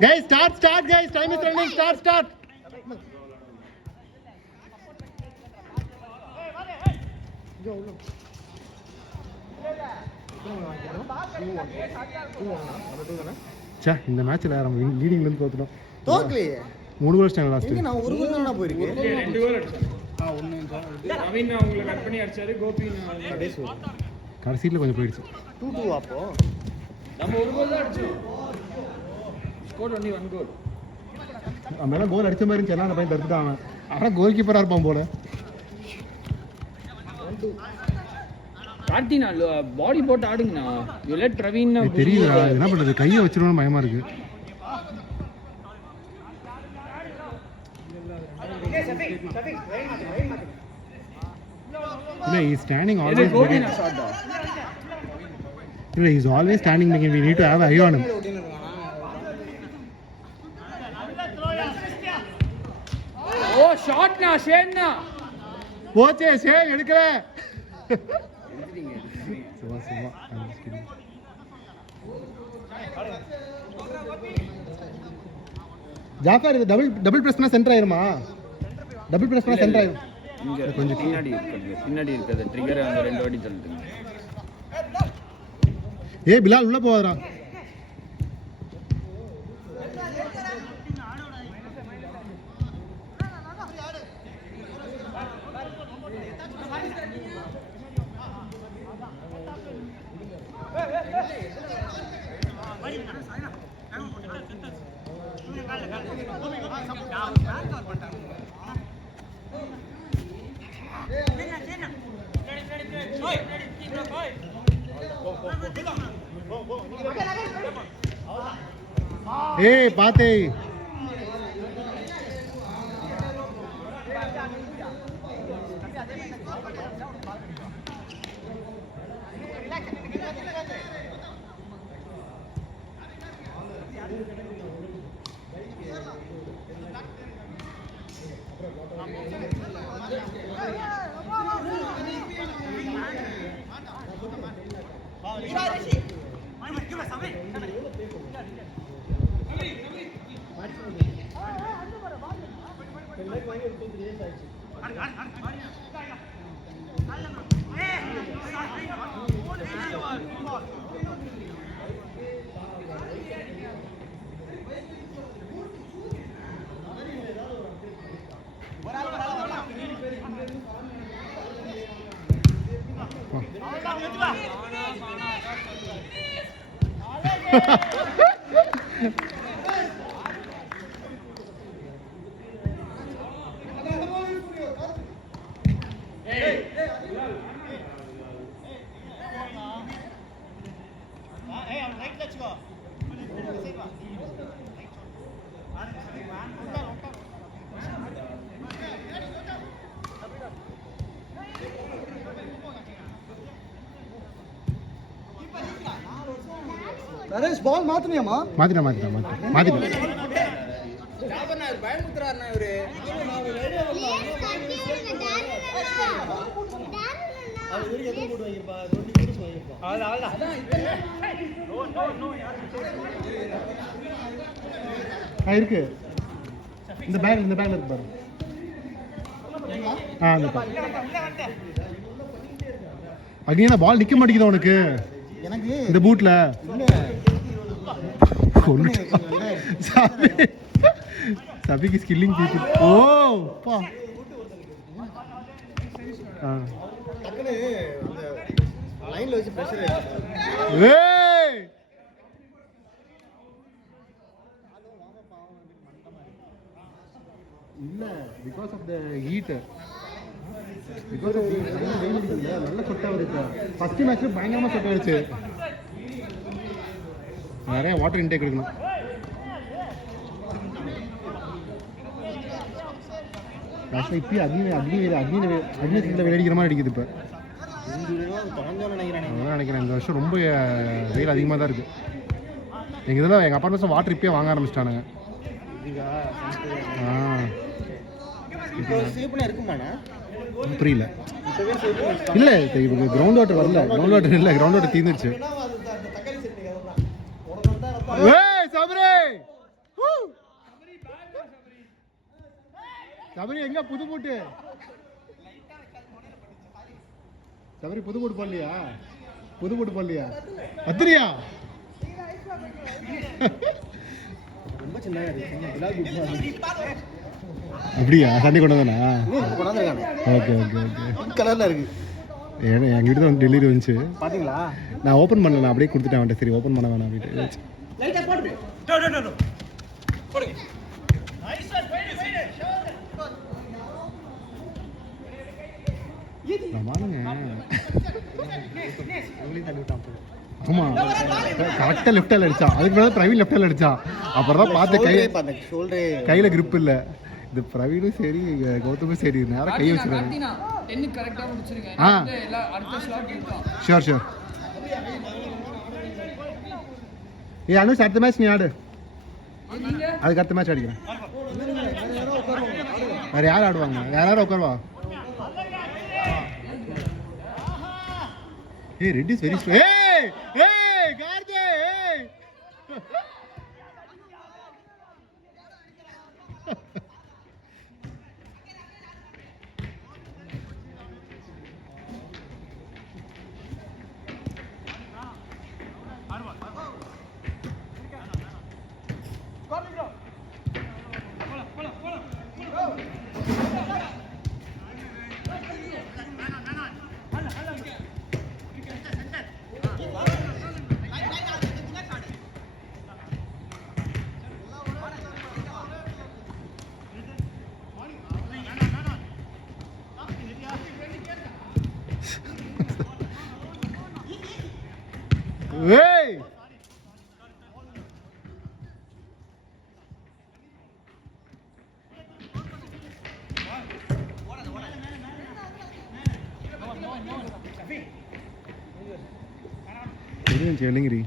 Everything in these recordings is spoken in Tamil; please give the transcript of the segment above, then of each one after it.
Guys, start, guys. Time is running. Start. இந்த மேட்ச்ல நம்ம லீடிங்ல இருந்து தோத்துட்டோம். தோக்கலையே. 3 கோல் ஸ்டாண்ட் லாஸ்ட். நான் ஒரு கோல் தான போயிருக்கு. 2 கோல் அடிச்சேன். ஒண்ணு நவீன் அவங்கள கட் பண்ணி அடிச்சாரு. கோபி கடைசில கொஞ்சம் போயிடுச்சு. 2-2 அப்போ. நம்ம ஒரு கோல் தான் அடிச்சோம். ஸ்கோர் only 1 கோல். அவன் கோல் அடிச்ச மாதிரி இருந்துச்சு. அந்த பையன் தடுத்துட்டான். அவன் கோல் கீப்பரா இருப்பான் போல. கார்த்தினா பாடி போட்டு ஆடுங்கண்ணா. யூ லெட் பிரவீன் தெரியுதா என்ன பண்றது? கையை வச்சிரணும் பயமா இருக்கு. No, he's standing always. No, he's always standing. We need to have eye on him. Oh, shot na, Shane na. போச்சே ஷேன் எடுக்கல. சும்மா. ஜாஃபர் இது டபுள் பிரஸ்னா சென்டர் ஆயிருமா? டபுள் பிரஸ்னா சென்டர் ஆயிரும். இங்க கொஞ்சம் பின்னாடி இருக்குது ட்ரிகர் அந்த 2 வாட்டி தள்ளுங்க. ஏய் பிலால் உள்ள போவாதடா. ஏய் பாத்தே நரேஷ் பால் மாத்துனியாமா? மாத்திட்டேன். ஜாபர்னா பயமுத்துறாருனா இவரு. அது இவருக்கு எத்தனை போட்டு வைக்கிறப்பா? 20 போட்டு வைக்கிறப்பா. அதான் இருக்கு. இந்த பேக்ல இருக்கு பாரு. அந்த அங்கேயே பால் நிக்க மாட்டேங்குது உனக்கு. எனக்கு இந்த பூட்ல சபிக்கு ஸ்கில்லிங் பீப்புள். ஓ பா டக்குனு லைன்ல வச்சு பிரஷர் ஏய் இல்ல because of the heat. நல்ல சொட்டா வருது. ஃபர்ஸ்ட் மேட்ச் பயங்கரமா சொட்டா வருது. நிறைய வாட்டர் இன்டேக் எடுக்கணும். இப்பயே அக்னி விளையாடிக்கிற மாதிரி அடிக்குது. இப்போ நினைக்கிறேன் இந்த வருஷம் ரொம்ப வெயில் அதிகமாக தான் இருக்குது. எங்கள் இதில் எங்கள் அப்பார்ட்மெண்ட்ஸ் வாட்டர் இப்பயே வாங்க ஆரம்பிச்சிட்டானுங்க. புரியல. இல்லை இப்போ கிரவுண்ட் வாட்டர் வரல. கிரவுண்ட் வாட்டர் தீர்ந்துருச்சு. ஏய் சபரே சபரி எங்க புது பூட்டு? சபரி புது பூட்டு போடலையா? புது பூட்டு போடலையா? பத்திரியா? ரொம்ப சின்னதா இருக்கு. அப்படியா? சண்டை கொண்டு வந்தானா? கொண்டாந்துருக்கானே. Okay okay okay. பிங்க் கலர்ல இருக்கு. எங்கள் வீட்டு தான் டெலிவரி வந்துச்சு. பாத்தீங்களா? நான் ஓப்பன் பண்ணல, நான் அப்படியே கொடுத்துட்டேன் அவன்கிட்ட. சரி ஓப்பன் பண்ண வேணாம் அப்படின்ட்டு. லைட்டா போடு. போடுங்க. ஆமா கரெக்டாக லெஃப்ட் ஹேண்ட் அடிச்சான். அதுக்கு மேலே பிரவீன் லெஃப்ட் ஹேண்ட் அடிச்சான். அப்புறம் தான் பார்த்து கையில் grip இல்லை. இது பிரவீனும் சரி கௌதமும் சரி நேரம் கை வச்சிருக்காங்க. Sure sure. ஏ அனுஷ் அடுத்த மேட்ச் நீ ஆடு. அதுக்கு அடுத்த மேட்ச் அடிக்கிறேன். வேற யார் ஆடுவாங்க? யாரும் உட்காருவா. ஏய் ரெட் இஸ் வெரி ஸ்ட்ராங். ஏய் ஏய் கார்ஜே ஏய். ஏய் சொல்லுங்கரி.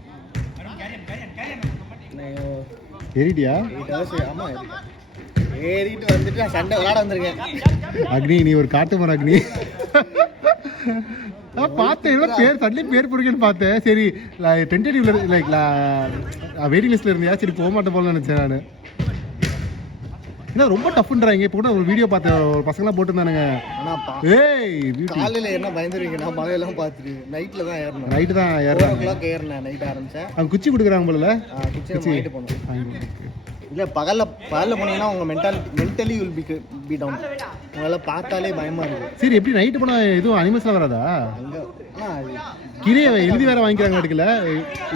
ஏறிட்டியா? ஆமா ஏறிட்டு வந்துட்டு நான் சண்டை விளையாட வந்திருக்கேன். அக்னி நீ ஒரு காட்டு மரம் அக்னி. பார்த்தேன் ஏதோ பேர் தள்ளி பேர் பிடிக்குன்னு பார்த்தேன். சரி டென்டேட்டிவ்ல லைக் வெயிட்டிங் லிஸ்ட்ல இருந்தியா? சரி போக மாட்டேன் போல நினைச்சேன் நான். ஏன்னா ரொம்ப டஃப்ன்றாங்க. இப்போ கூட ஒரு வீடியோ பார்த்தேன், ஒரு பசங்களாம் போட்டுருந்தானுங்க. ஏய் காலையில என்ன பயந்துருவீங்க? நான் மலையெல்லாம் பார்த்துட்டு நைட்ல தான் ஏறணும். நைட்டு தான் ஏறணும். ஏறினேன் நைட் ஆரம்பிச்சேன். அவங்க குச்சி கொடுக்குறாங்க போல. குச்சி வாங்கிட்டு போகணும். இல்லை பகல்ல போனீங்கன்னா உங்க மென்டலி வில் பி டவுன். உங்களால் பார்த்தாலே பயமா இருக்கு. சரி எப்படி நைட்டு போனால் எதுவும் அனிமல்ஸ்லாம் வராதா? கீழே எழுதி வேற வாங்கிக்கிறாங்க எடுக்கல.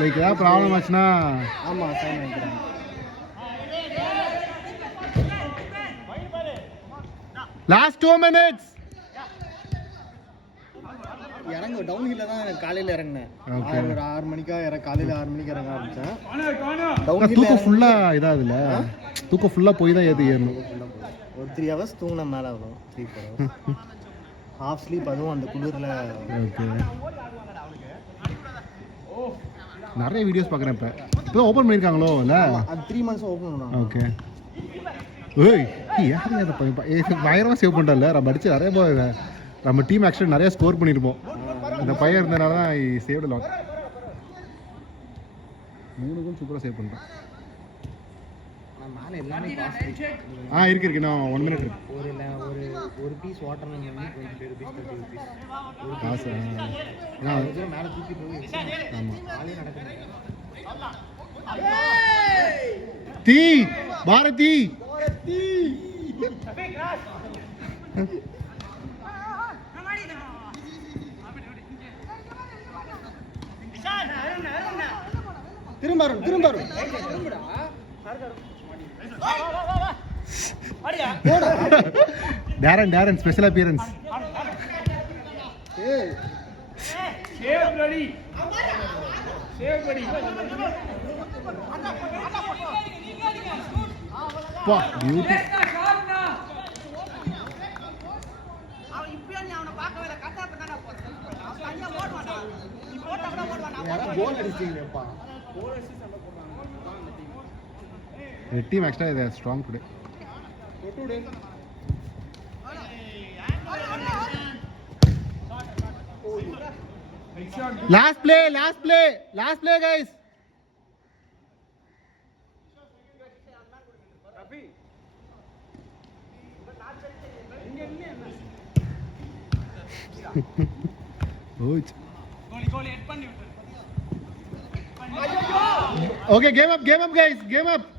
லைக் ஏதாவது ப்ராப்ளம் ஆச்சுன்னா. ஆமாம் சைன் வாங்கிக்கிறாங்க. Last 2 minutes. இறங்கு டவுன் ஹில்ல தான் எனக்கு காலையில் இறங்கினேன். ஒரு 6 மணிக்கா காலையில் 6 மணிக்கு இறங்க ஆரம்பித்தேன். டவுன் ஹில் தூக்கம் ஃபுல்லாக இதாகுதுல்ல. தூக்கம் ஃபுல்லாக போய் தான் ஏறணும். ஒரு 3 hours தூங்கின மேலே வரும். 3-4 hours ஹாஃப் ஸ்லீப். அதுவும் அந்த குளிரில். ஓகே நிறைய வீடியோஸ் பார்க்குறேன். இப்போ ஓப்பன் பண்ணியிருக்காங்களோ இல்லை? அது 3 months ஓப்பன் பண்ணுவாங்க. ஓகே. ஏய் யார் அதை பயங்கரமாக சேவ் பண்ணிட்டல. நம்ம அடிச்சு நிறைய நம்ம டீம் ஆக்சுவலி நிறைய ஸ்கோர் பண்ணியிருப்போம். அந்த பையன் இருந்தனால தான் சேவ்டு லாட். 3 கோல் சூப்பராக சேவ் பண்ணுறேன். மேலே எல்லாமே இருக்கு இன்னும் 1 minute இருக்கு. ஒரு பீஸ் வாட்டர் 25 rupees 30 rupees காசு. மேலே தூக்கி போய். ஆமாம் காலையில் நடக்குது. தீ பாரதி திரும்ப வரும். Darren special appearance. வா beauty. The team actually they are strong today. Last play guys. Okay, game up guys, game up.